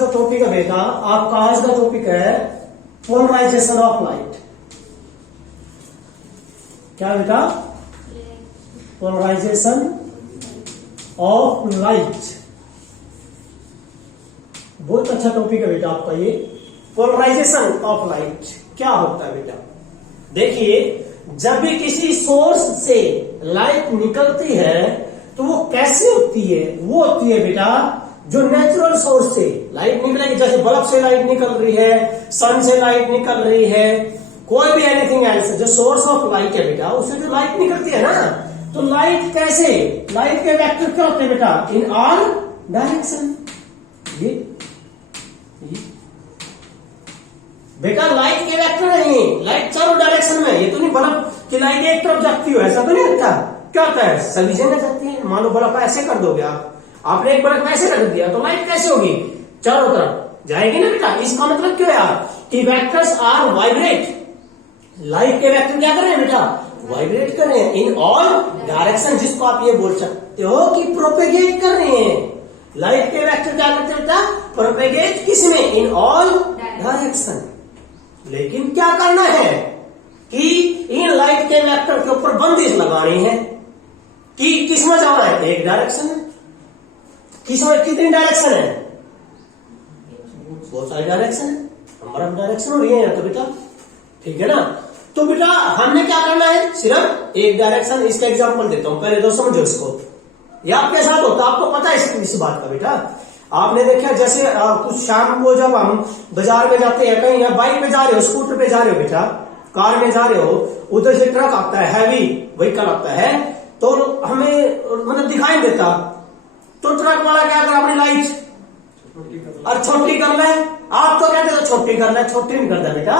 जो टॉपिक है बेटा, आपका आज का टॉपिक है पोलराइजेशन ऑफ लाइट। क्या बेटा? Polarization of light. बहुत अच्छा टॉपिक है बेटा आपका ये। पोलराइजेशन ऑफ लाइट क्या होता है बेटा? देखिए, जब भी किसी सोर्स से लाइट निकलती है तो वो कैसे होती है? वो होती है बेटा, जो नेचुरल सोर्स से लाइट निकलेगी, जैसे बल्ब से लाइट निकल रही है, सन से लाइट निकल रही है, कोई भी एनीथिंग एल्स, जो सोर्स ऑफ लाइट है बेटा, उससे जो लाइट निकलती है ना, तो लाइट कैसे, लाइट के वेक्टर क्या होते हैं बेटा? In all direction. ये बेटा लाइट के वेक्टर नहीं, लाइट चारों डायरेक्शन में। ये तो नहीं बल्ब की लाइट एक तरफ जाती हो, ऐसा तो नहीं होता। क्या होता है? सभी जगह जाती है। मान लो बल्ब ऐसे कर दोगे आपने एक बल्ब ऐसे रख दिया तो लाइट कैसे होगी? चारों तरफ जाएगी ना बेटा। इसका मतलब क्या है कि वेक्टर्स आर वाइब्रेट। लाइट के वेक्टर क्या कर रहे हैं बेटा? वाइब्रेट कर रहे हैं इन ऑल डायरेक्शन, जिसको आप ये बोल सकते हो कि प्रोपेगेट कर रहे हैं। लाइट के वेक्टर क्या करते हैं बेटा? प्रोपेगेट किसमें? In all direction. लेकिन क्या करना है कि इन लाइट के वेक्टर के ऊपर बंदिश लगानी है कि किसमें जाना है? एक डायरेक्शन है। किसमें कितनी डायरेक्शन है? बहुत सारी डायरेक्शन है, नंबर ऑफ डायरेक्शन हो रही है तो बेटा, ठीक है ना। तो बेटा हमने क्या करना है? सिर्फ एक डायरेक्शन। इसका एग्जांपल देता हूं, पहले तो समझो इसको। ये आपके साथ होता, आपको पता है इस बात का बेटा। आपने देखा जैसे कुछ शाम को जब हम बाजार में जाते हैं, कहीं बाइक पे जा रहे हो, स्कूटर पे जा रहे हो बेटा, कार में जा रहे हो, उधर से ट्रक आता है, हैवी व्हीकल आता है, तो हमें मतलब दिखाई नहीं देता, तो ट्रक वाला क्या कर, अपनी लाइट और छोटी कर ले। आप तो कहते हो छोटी कर ले, छोटी नहीं करता बेटा।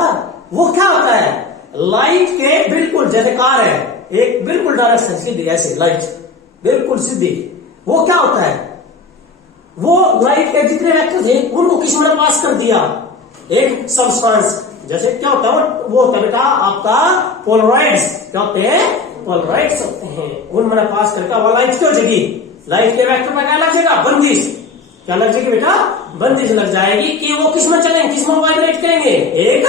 वो क्या होता है? लाइट के बिल्कुल, जैसे कार है, एक बिल्कुल डायरेक्शन सीधी, ऐसे लाइट बिल्कुल सीधी, वो क्या होता है? वो लाइट के जितने वेक्टर थे उनको किस में पास कर दिया? एक सब्सटेंस। जैसे क्या होता है? वो होता है बेटा आपका पोलराइड्स। क्या होते हैं? पोलराइड्स होते हैं। उनमें पास करके वो लाइट क्यों जगी? लाइट के वेक्टर में क्या लग जाएगा? बंदिश। क्या लग जाएगी बेटा? बंदिश लग जाएगी कि वो किस में चलेंगे, किस में वाइब्रेट करेंगे? एक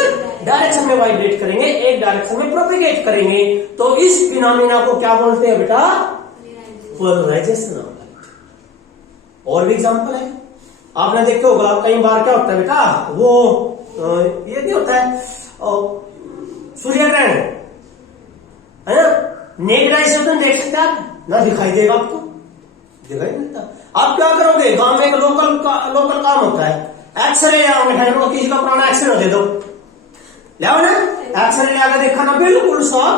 डायरेक्शन में वाइब्रेट करेंगे, एक डायरेक्शन में प्रोपेगेट करेंगे। तो इस फिनोमेना को क्या बोलते हैं बेटा? Polarization of light. और भी एग्जांपल है, आपने देखे होगा कई बार क्या होता है बेटा, वो ये नहीं होता है सूर्य ग्रहण, है ना, नेकेड आई से तो देख सकते आप ना, दिखाई देगा आपको, दिखाई नहीं देता। आप क्या करोगे? गांव में एक लोकल काम होता है, एक्सरे आओगे, किसी का पुराना एक्सरे दे दो, ले ना, एक्सरे ले आकर देखा ना, बिल्कुल साफ।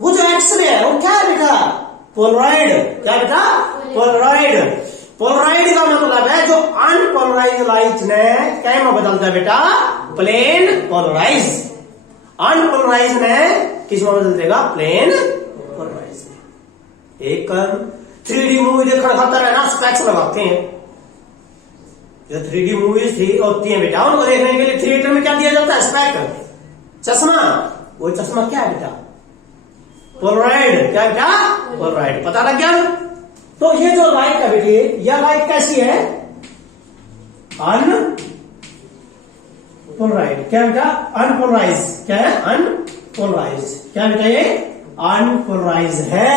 वो जो एक्सरे है वो क्या है बेटा? पोलराइड। क्या बेटा? पोलराइड। पोलराइड का मतलब है जो अनपोलराइज लाइट ने क्या में बदलता है बेटा? Plane polarise. अनपोलराइज ने किस में बदल देगा? Plane polarize. एक 3D मूवी देखकर खाता है ना, स्पेक्स लगाते हैं। जो 3D मूवीज थी होती है बेटा, उनको देखने के लिए थिएटर में क्या दिया जाता है? स्पेक्स, चश्मा। वो चश्मा क्या है बेटा? पोलराइड। क्या बेटा? पोलराइड। पता लग गया? तो ये जो लाइट है बेटे, यह लाइट कैसी है? अनपोलराइड। क्या बेटा? अनपोलराइज। क्या है? अनपोलराइज। क्या बेटा? ये अनपोलराइज है।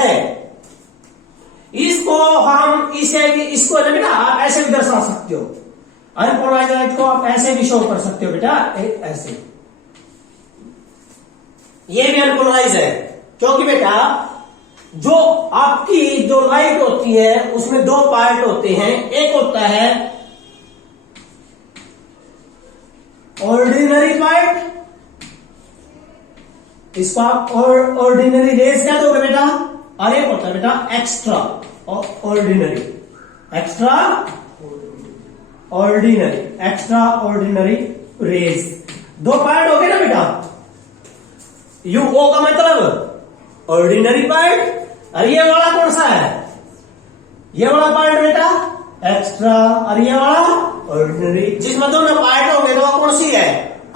इसको हम इसको ना बेटा आप ऐसे भी दर्शा सकते हो। अनपोलराइज लाइट को आप ऐसे भी शो कर सकते हो बेटा, ऐसे। ये भी अनपोलराइज है, क्योंकि बेटा जो आपकी जो लाइट होती है उसमें दो पार्ट होते हैं। एक होता है ऑर्डिनरी पार्ट, इसको आप ऑर्डिनरी रेज क्या दोगे बेटा? और एक होता है बेटा extraordinary. Extraordinary rays. दो पार्ट हो गए ना बेटा। यूओ का मतलब ऑर्डिनरी पार्ट, और ये वाला कौन सा है? ये वाला पार्ट बेटा एक्स्ट्रा, और ये वाला ऑर्डिनरी। जिसमें दोनों पार्ट होंगे तो कौन सी है?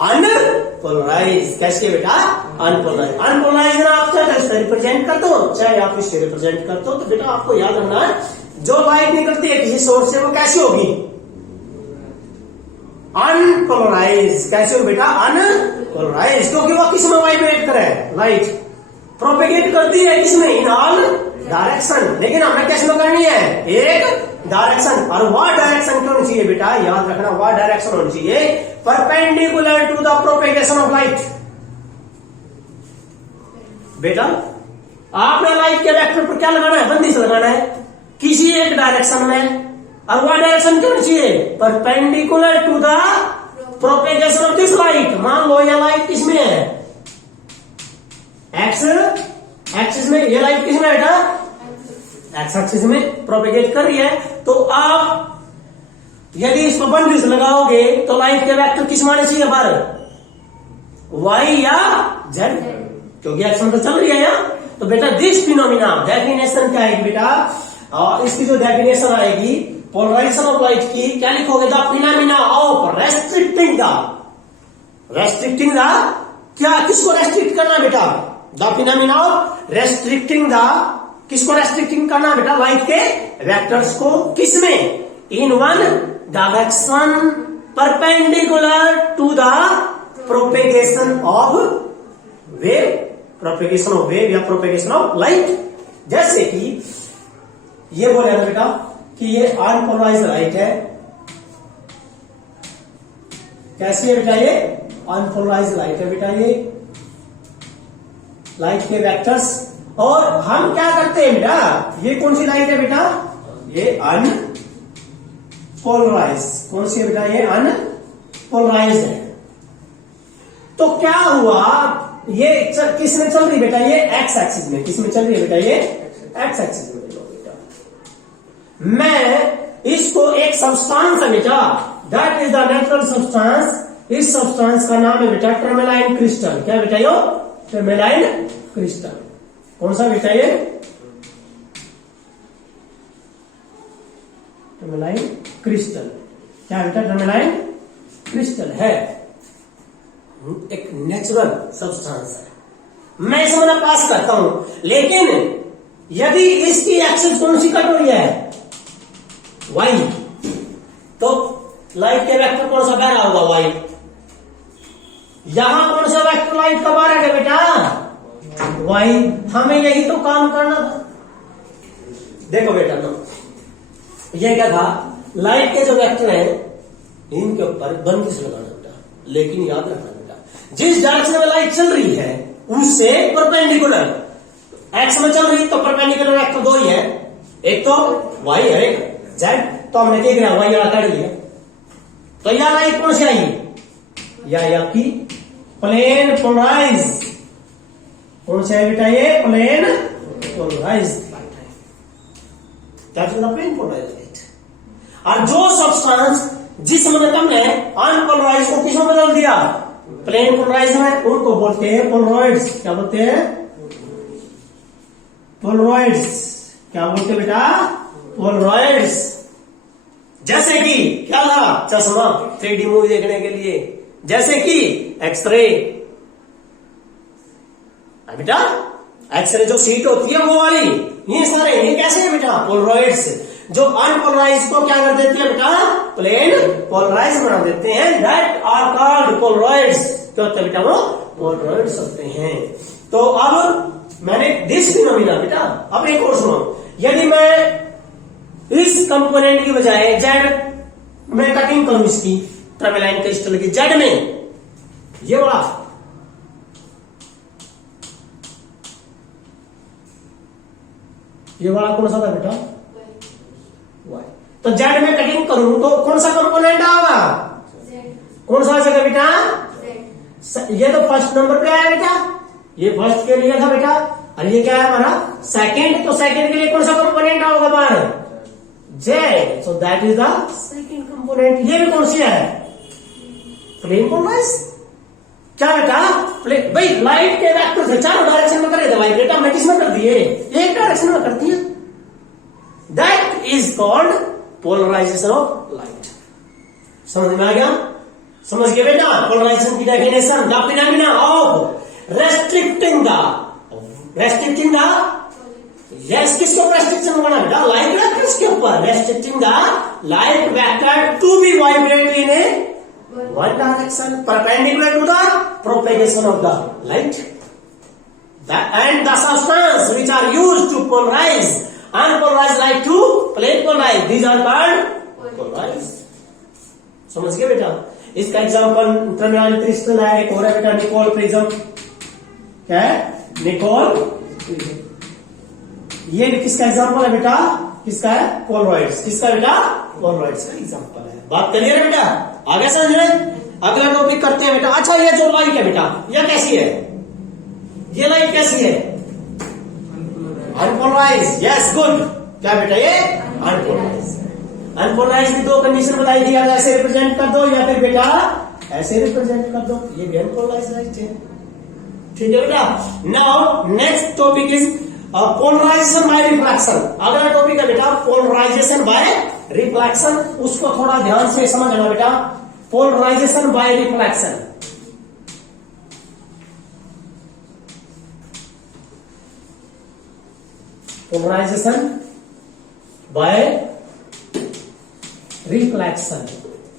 अनपोलराइज। कैसे बेटा? अनपोलराइज। अनपोलराइज ना आप चाहे इससे रिप्रेजेंट कर दो, चाहे आप इससे रिप्रेजेंट कर दो। तो बेटा आपको याद रखना है, जो लाइट निकलती है किसी सोर्स से वो कैसी होगी? अनपोलराइज। कैसे हो बेटा? अनपोलराइज, क्योंकि वो किसमें वाइब्रेट करे? लाइट प्रोपेगेट करती है किसमें? In all direction. लेकिन हमें किसमें करनी है? एक डायरेक्शन। और वह डायरेक्शन क्यों होनी चाहिए बेटा? याद रखना, वह डायरेक्शन होनी चाहिए perpendicular to the propagation of light. बेटा आपने लाइट के वेक्टर पर क्या लगाना है? बंदिश लगाना है किसी एक डायरेक्शन में। और वह डायरेक्शन क्यों होनी चाहिए? Perpendicular to the propagation of this light. मान लो यह लाइट किसमें है? एक्स एक्सिस में। ये लाइट किसमें है बेटा? एक्स एक्सिस में प्रोपेगेट कर रही है। तो आप यदि इस पर बंदिश लगाओगे तो लाइट के वेक्टर किस माने चाहिए? बाहर वाई या जेड, क्योंकि एक्शन तो चल रही है यहाँ। तो बेटा दिस फिनोमिना डेफिनेशन क्या है बेटा? और इसकी जो डेफिनेशन आएगी पोलराइजेशन ऑफ लाइट की, क्या लिखोगे? The phenomena of restricting the क्या? किसको रेस्ट्रिक्ट करना बेटा? The phenomena of restricting the, किसको रेस्ट्रिक्टिंग करना बेटा? लाइट के वेक्टर्स को। किसमें? In one direction perpendicular to the propagation of wave, propagation of wave या प्रोपेगेशन ऑफ लाइट। जैसे कि ये बोले ना बेटा कि ये अनपोलराइज्ड लाइट है। कैसी है बेटा? ये अनपोलराइज्ड लाइट है बेटा, ये लाइट के वेक्टर्स। और हम क्या करते हैं बेटा? ये कौन सी लाइट है बेटा? ये अनपोलराइज। कौन सी है बेटा? ये अनपोलराइज है। तो क्या हुआ? ये किसमें चल रही बेटा? ये एक्स एक्सिस में। किसमें चल रही है बेटा? ये एक्स एक्सिस में बेटा। मैं इसको एक सब्सटेंस है बेटा, that is the natural substance. इस सब्सटेंस का नाम है बेटा टर्मेलाइन क्रिस्टल। क्या बेटा? यो टर्मेलाइन क्रिस्टल। कौन सा बेटा? ये टर्मेलाइन क्रिस्टल। क्या बेटा? टर्मेलाइन क्रिस्टल है, एक नेचुरल सब्सटेंस है। मैं इसे मैंने पास करता हूं, लेकिन यदि इसकी एक्सिस कौन सी कट हो रही है? वाई, तो लाइट के वेक्टर कौन सा बह रहा होगा? वाई। यहां कौन सा वेक्टर लाइट का बाहर है बेटा? वाई। हमें यही तो काम करना था। देखो बेटा, तो ये क्या था? लाइट के जो वेक्टर है इनके ऊपर बंदिश लगाना बेटा। लेकिन याद रखना बेटा, जिस डायरेक्शन में लाइट चल रही है उससे परपेंडिकुलर, एक्स में चल रही तो परपेंडिकुलर वेक्टर दो ही है, एक तो वाई है, एक जेड। तो हमने क्या किया? वाई वाला काट लिया। तो यह लाइट कौन सी आई? यह आपकी प्लेन पोलराइज। कौन सा है बेटा? ये प्लेन पोलराइज लाइट है। That is the plane polarize light. और जो सब्सटेंस जिसमें तुमने अनपोलराइज को किसमें बदल दिया? प्लेन पोलराइज में, उनको बोलते हैं पोलरॉइड्स। क्या बोलते हैं? पोलरॉइड्स। क्या बोलते हैं बेटा? पोलरॉइड्स। जैसे कि क्या था? चश्मा 3D मूवी देखने के लिए। जैसे कि एक्सरे बेटा, एक्सरे जो सीट होती है वो वाली, ये सारे ये कैसे है बेटा? पोलरॉइड्स। जो अनपोलराइज को क्या कर देती है बेटा? प्लेन पोलराइज बना देते हैं। That are called polaroids. क्या होता है बेटा? वो पोलरॉइड्स होते हैं। तो अब मैंने दिस फिनोमिना बेटा, अब एक और सुनो। यदि मैं इस कंपोनेंट की बजाय जेड में कटिंग करूं, इसकी टर्मेलाइन क्रिस्टल की जेड में, ये वाला कौन सा था बेटा? वाई। तो जेड में कटिंग करूं तो कौन सा कंपोनेंट आएगा? कौन सा आ जाएगा बेटा? ये तो फर्स्ट नंबर पे आया बेटा, ये फर्स्ट के लिए था बेटा। और ये क्या है हमारा? सेकंड। तो सेकंड के लिए कौन सा कंपोनेंट आएगा बाहर? Z. So that is the second component. ये भी कौन सी है? Plane polarize. क्या बेटा? भाई लाइट के वेक्टर से चारों डायरेक्शन में करे दवाई बेटा, मैं किसमें कर दिए? एक डायरेक्शन में करती है। That is called polarization of light. समझ में आ गया? समझ गए बेटा? पोलराइजेशन की definition, the phenomena of restricting the yes, किसको रेस्ट्रिक्शन बना बेटा? लाइट वेक्टर के ऊपर। Restricting the light vector to be vibrate in a one direction perpendicular to the propagation of the light. And the substance which are used to polarize unpolarized light to plane polarized, these are called polarized. समझ गए बेटा? इसका example terminal crystal है, एक और है बेटा Nicol prism. क्या है? Nicol prism. ये किसका एग्जाम्पल है बेटा? किसका है? पोलराइड्स। किसका बेटा? पोलराइड्स का एग्जाम्पल है। बात क्लियर है बेटा? आगे समझ में? अगला टॉपिक करते हैं बेटा। अच्छा, ये जो लाइट है बेटा, यह कैसी है? ये लाइट कैसी है? अनपोलराइज। Yes, good. क्या बेटा? ये अनपोलराइज। अनपोलराइज की दो कंडीशन बताई थी, ऐसे रिप्रेजेंट कर दो या फिर बेटा ऐसे रिप्रेजेंट कर दो। ये भी अनपोलराइज लाइट है। ठीक है बेटा? Now next topic is polarization by reflection. अगला टॉपिक है बेटा पोलराइजेशन बाय रिफ्लेक्शन। उसको थोड़ा ध्यान से समझना बेटा। Polarization by reflection. Polarization by reflection.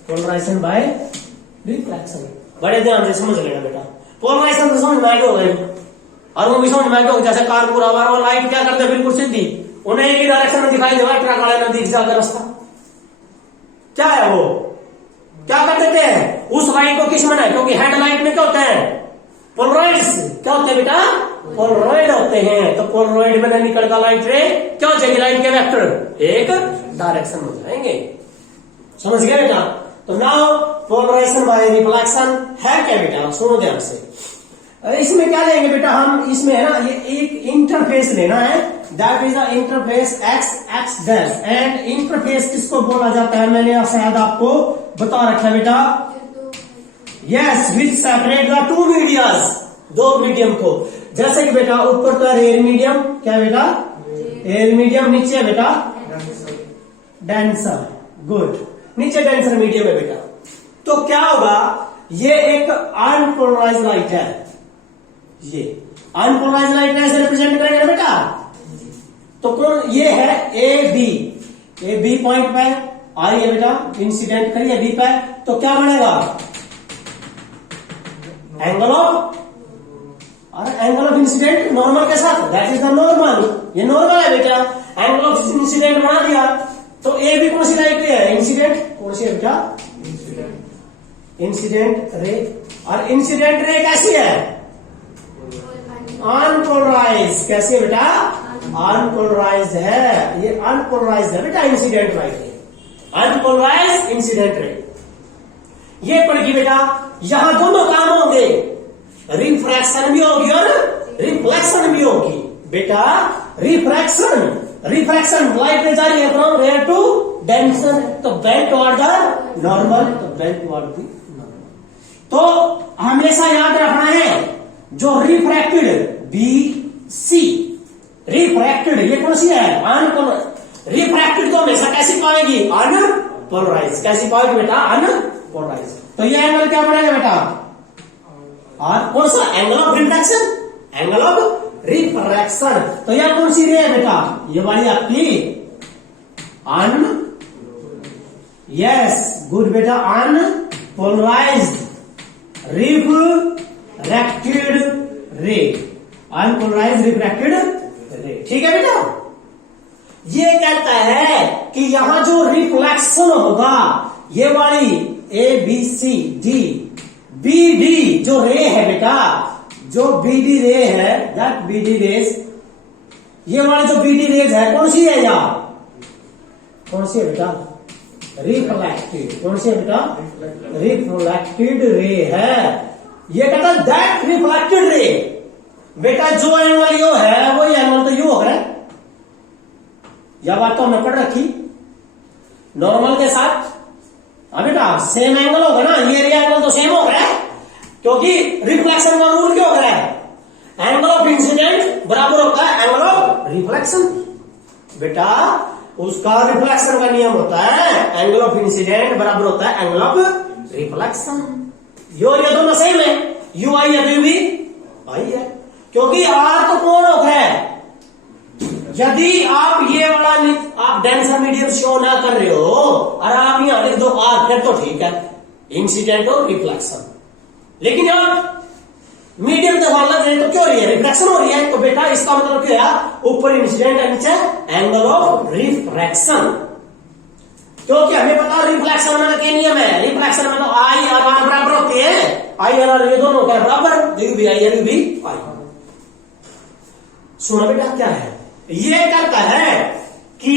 Polarization by reflection बड़े ध्यान से समझ लेना बेटा। पोलराइजेशन तो समझ में आगे होगा और वो भी समझ में आगे होगा। जैसे कारपुर आवार और लाइट क्या करते हैं? बिल्कुल सीधी, उन्हें एक ही डायरेक्शन में दिखाई देगा, ट्रक वाले नदी जाकर रास्ता। क्या है वो? क्या कर देते हैं? उस लाइट को किस में है? क्योंकि हेडलाइट में क्या होते हैं? पोलराइड्स। क्या होते हैं बेटा? पोलराइड होते हैं। तो पोलराइड में निकलता लाइट रे क्या हो जाएगी? लाइट के वेक्टर एक डायरेक्शन में जाएंगे। समझ गए बेटा? तो नाउ पोलराइजेशन बाय रिफ्लेक्शन है क्या बेटा? सुनो ध्यान से। इसमें क्या लेंगे बेटा हम? इसमें है ना, ये एक इंटरफेस लेना है। That is the interface x x dash. And interface किसको बोला जाता है? मैंने शायद आपको बता रखा है बेटा। Yes, which separate the two medias, दो मीडियम को। जैसे कि बेटा ऊपर तो एयर मीडियम। क्या बेटा? Air medium. नीचे बेटा डेंसर। गुड। नीचे डेंसर मीडियम है बेटा। तो क्या होगा? ये एक अनपोलराइज लाइट है। ये अनपोलराइज लाइट ऐसे रिप्रेजेंट करेंगे ना बेटा। तो कौन? ये है A B. A B point पे आ रही है बेटा, इंसिडेंट करिए बी पे। तो क्या बनेगा? एंगल ऑफ, और एंगल ऑफ इंसिडेंट नॉर्मल के साथ, दैट इज द नॉर्मल। ये नॉर्मल है बेटा। एंगल ऑफ इंसिडेंट बना दिया। तो ए भी कौन सी लाइट है? इंसिडेंट। कौन सी है बेटा? Incident ray. और इंसिडेंट रे कैसी है? अनपोलराइज। कैसी है बेटा? अनपोलराइज है। ये अनपोलराइज है बेटा। इंसिडेंट लाइट है अनपोलराइज इंसिडेंट रे। ये पड़ गई बेटा। यहां दोनों काम होंगे, रिफ्रैक्शन भी होगी और रिफ्लेक्शन भी होगी बेटा। रिफ्रैक्शन, रिफ्रैक्शन लाइट में जा रही है फ्रॉम वेयर टू डेंसर, तो बेंड टुवर्ड द नॉर्मल, तो बेंड टुवर्ड द नॉर्मल। तो हमेशा याद रखना है जो रिफ्रैक्टेड बी सी, रिफ्रैक्टेड ये कौन सी है? अनपोलराइज। रिफ्रैक्टेड तो हमेशा कैसी पाएगी? अनपोलराइज। कैसी पाएगी बेटा? अनपोलराइज। तो ये एंगल क्या बनेगा बेटा? और कौन सा? Angle of refraction, angle of refraction. तो यह कौन सी रे है बेटा? ये वाली आपकी अन, यस गुड बेटा, अनपोलराइज्ड रिफ्रैक्टेड रे। अनपोलराइज्ड रिफ्रैक्टेड रे। ठीक है बेटा? ये कहता है कि यहां जो रिफ्लेक्शन होगा, ये वाली A B C D, B D जो रे है बेटा, जो बी डी रे है, दैट बी डी रेज, ये वाली जो बी डी रेज है कौन सी है? या कौन सी है बेटा? रिफ्लेक्टेड। कौन सी है बेटा? रिफ्लेक्टेड रे है। ये कहता है दैट रिफ्लेक्टेड रे। बेटा जो एंगल यो है वही एंगल तो यू हो रहा है। यह बात तो हमने पढ़ रखी नॉर्मल के साथ। हाँ बेटा सेम एंगल होगा ना, ये एंगल तो सेम हो रहा है क्योंकि रिफ्लेक्शन का रूल क्या हो रहा है? एंगल ऑफ इंसिडेंट बराबर होता है एंगल ऑफ रिफ्लेक्शन। बेटा उसका रिफ्लेक्शन का नियम होता है एंगल ऑफ इंसिडेंट बराबर होता है एंगल ऑफ रिफ्लेक्शन। ये दोनों सेम है। यू आई है, यू भी आई है, क्योंकि आर तो कौन होता है? यदि आप ये वाला आप डेंसर मीडियम शो ना कर रहे हो और आप यहां लिख दो आर, फिर तो ठीक है। इंसिडेंट और रिफ्लेक्शन। लेकिन यहाँ मीडियम के मान लग रहे तो क्यों रही है, रिफ्लेक्शन हो रही है, तो बेटा इसका मतलब क्या है, ऊपर इंसिडेंट है, नीचे एंगल ऑफ रिफ्रैक्शन। क्योंकि हमें पता है रिफ्लेक्शन में क्या नियम है, रिफ्लेक्शन में तो आई और आर बराबर होती है, आई और ये दोनों क्या बराबर, यू भी आई भी आई। सुनो बेटा क्या है, ये कहता है कि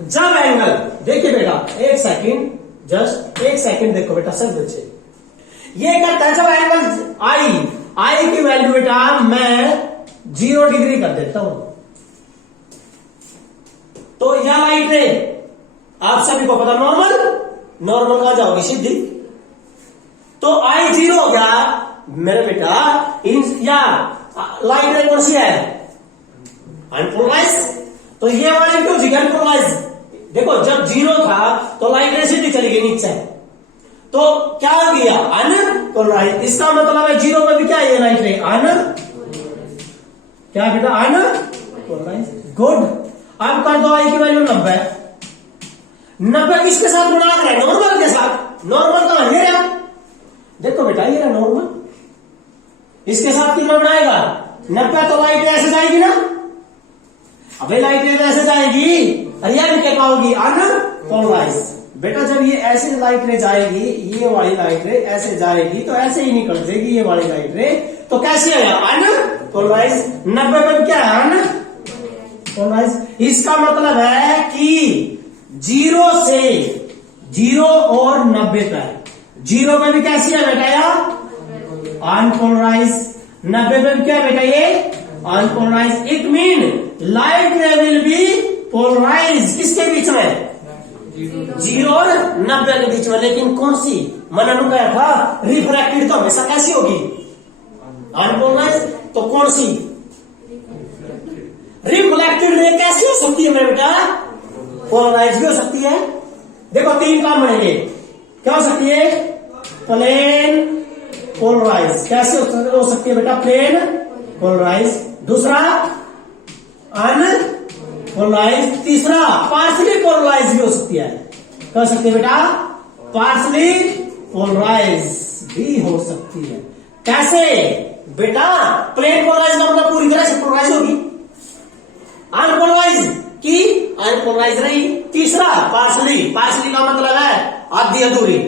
जब एंगल, देखिए बेटा एक सेकंड, जस्ट एक सेकंड देखो बेटा सब बच्चे, ये कहता है जब एंगल आई की वैल्यू बेटा मैं 0 डिग्री कर देता हूं, तो यह लाइट रे आप सभी को पता नॉर्मल कहां जाओगी, सीधी, तो आई 0 हो गया मेरे बेटा, या लाइट रे कौन सी है, अनपोलराइज, तो ये वाले क्यों जी अनपोलराइज, देखो जब 0 था तो लाइट रे सीधी चली गई नीचे, तो क्या हो गया अनपोलराइज, इसका मतलब है 0 में भी क्या है लाइट रे क्या बेटा अनपोलराइज, गुड। अब कर दो आई की वैल्यू 90 किसके साथ गुणा कर रहा है, नॉर्मल के साथ, नॉर्मल तो ये रहा, देखो बेटा ये रहा नॉर्मल, इसके साथ कितना बनाएगा 90, तो लाइट ऐसे जाएगी ना, अबे लाइट ऐसे जाएगी, अरे यार क्या पाओगी अनपोलराइज, बेटा जब ये ऐसे लाइट रे जाएगी, ये वाली लाइट रे ऐसे जाएगी तो ऐसे ही निकल जाएगी ये वाली लाइट रे, तो कैसे आया अनपोलराइज, 90 पर क्या है अनपोलराइज, इसका मतलब है कि 0 से 0 और 90 पर, 0 में भी कैसी है बेटा या अनपोलराइज, 90 में भी क्या बेटा ये unpolarize, it mean light ray will be polarize किसके बीच में, 0 और 90 के बीच में, लेकिन कौन सी, मैंने कहा था रिफ्रैक्टेड तो हमेशा कैसी होगी अनपोलराइज, तो कौन सी रिफ्लेक्टेड रे कैसी हो सकती है मेरे बेटा, पोलराइज भी हो सकती है। देखो 3 काम बनेंगे, क्या हो सकती है, प्लेन पोलराइज, कैसे हो सकती है बेटा, प्लेन पोलराइज, दूसरा अनपोलराइज, तीसरा पार्शली पोलराइज भी हो सकती है, क्या हो सकती है बेटा, पार्शली पोलराइज भी हो सकती है, कैसे बेटा, प्लेन पोलराइज का मतलब पूरी तरह से पोलराइज होगी, अनपोलराइज की अनपोलराइज रही, तीसरा पार्शली का मतलब है आधी अधूरी,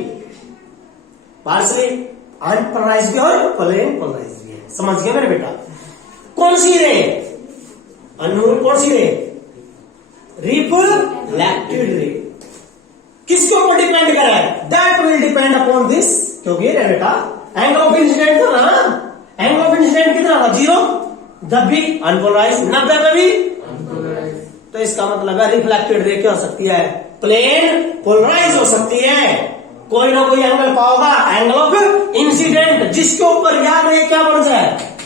पार्शली अनपोलराइज भी और प्लेन पोलराइज भी है, समझ गए मेरे बेटा। कौन सी रे कौन सी रे, रिफ्लेक्टेड रे, किसके ऊपर डिपेंड कर रहा है, that will depend upon this, क्योंकि रे बेटा एंगल ऑफ इंसिडेंट था ना, एंगल ऑफ इंसिडेंट कितना था 0, जब भी अनपोलराइज, 90 में भी, तो इसका मतलब है रिफ्लेक्टेड रे क्या हो सकती है, प्लेन पोलराइज हो सकती है, कोई ना कोई एंगल पाओगा, एंगल ऑफ इंसिडेंट, जिसके ऊपर याद रे क्या बन जाए,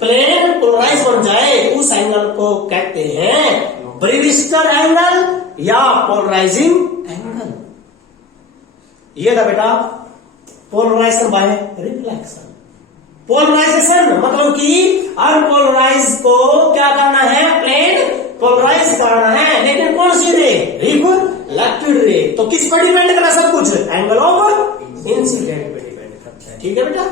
प्लेन पोलराइज बन जाए, उस एंगल को कहते हैं ब्रिविस्टर एंगल या पोलराइजिंग एंगल। ये था बेटा पोलराइजेशन बाय रिफ्लेक्शन। पोलराइजेशन मतलब कि अनपोलराइज को क्या करना है, प्लेन पोलराइज करना है, लेकिन कौन सी रे, रिफ्लेक्टेड रे, तो किस पर डिपेंड कर रहा है सब कुछ, एंगल ऑफ इंसिडेंट पे डिपेंड करता है, ठीक है बेटा।